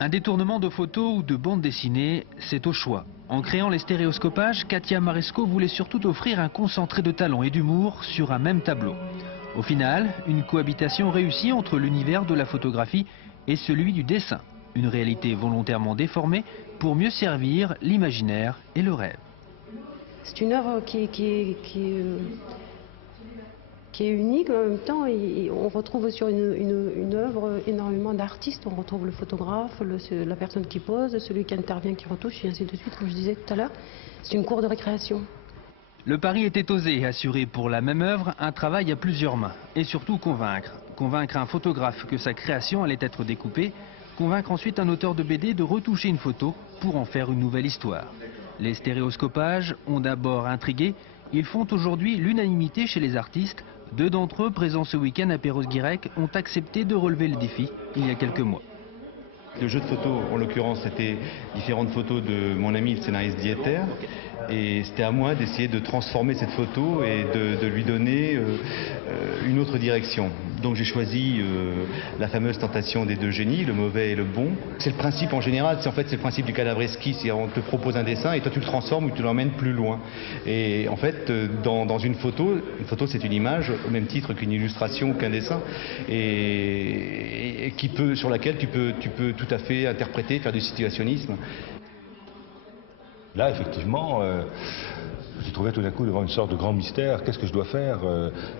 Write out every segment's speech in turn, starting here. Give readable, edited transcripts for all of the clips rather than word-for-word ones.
Un détournement de photos ou de bande dessinée, c'est au choix. En créant les stéréoscopages, Katia Maresco voulait surtout offrir un concentré de talent et d'humour sur un même tableau. Au final, une cohabitation réussie entre l'univers de la photographie et celui du dessin. Une réalité volontairement déformée pour mieux servir l'imaginaire et le rêve. C'est une œuvre qui est unique, mais en même temps, on retrouve sur une œuvre énormément d'artistes. On retrouve le photographe, la personne qui pose, celui qui intervient, qui retouche, et ainsi de suite, comme je disais tout à l'heure. C'est une cour de récréation. Le pari était osé, assurer pour la même œuvre un travail à plusieurs mains. Et surtout convaincre. Convaincre un photographe que sa création allait être découpée. Convaincre ensuite un auteur de BD de retoucher une photo pour en faire une nouvelle histoire. Les stéréoscopages ont d'abord intrigué. Ils font aujourd'hui l'unanimité chez les artistes. 2 d'entre eux, présents ce week-end à Perros-Guirec, ont accepté de relever le défi il y a quelques mois. Le jeu de photos, en l'occurrence, c'était différentes photos de mon ami le scénariste Dieter. Et c'était à moi d'essayer de transformer cette photo et de lui donner une autre direction. Donc j'ai choisi la fameuse tentation des 2 génies, le mauvais et le bon. C'est le principe en général, c'est le principe du cadavreski, c'est on te propose un dessin et toi tu le transformes ou tu l'emmènes plus loin. Et en fait, dans une photo c'est une image au même titre qu'une illustration ou qu'un dessin, et sur laquelle tu peux tout à fait interpréter, faire du situationnisme. Là, effectivement, je me trouvais tout d'un coup devant une sorte de grand mystère. Qu'est-ce que je dois faire?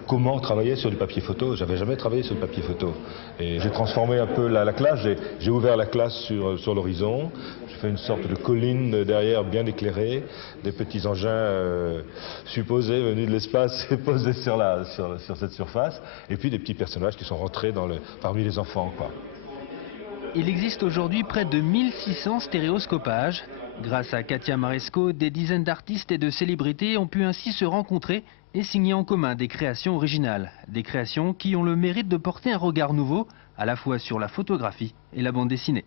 Comment travailler sur du papier photo? J'avais jamais travaillé sur le papier photo. Et j'ai transformé un peu la classe. J'ai ouvert la classe sur l'horizon. J'ai fait une sorte de colline derrière bien éclairée. Des petits engins supposés venus de l'espace et posés sur cette surface. Et puis des petits personnages qui sont rentrés parmi les enfants, quoi. Il existe aujourd'hui près de 1600 stéréoscopages. Grâce à Katia Maresco, des dizaines d'artistes et de célébrités ont pu ainsi se rencontrer et signer en commun des créations originales. Des créations qui ont le mérite de porter un regard nouveau, à la fois sur la photographie et la bande dessinée.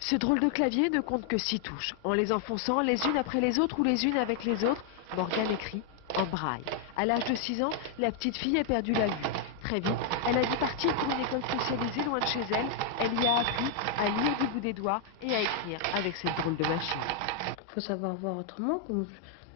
Ce drôle de clavier ne compte que 6 touches. En les enfonçant les unes après les autres ou les unes avec les autres, Morgane écrit en braille. À l'âge de 6 ans, la petite fille a perdu la vue. Très vite, elle a dû partir pour une école spécialisée loin de chez elle. Elle y a appris à lire du bout des doigts et à écrire avec cette drôle de machine. Il faut savoir voir autrement.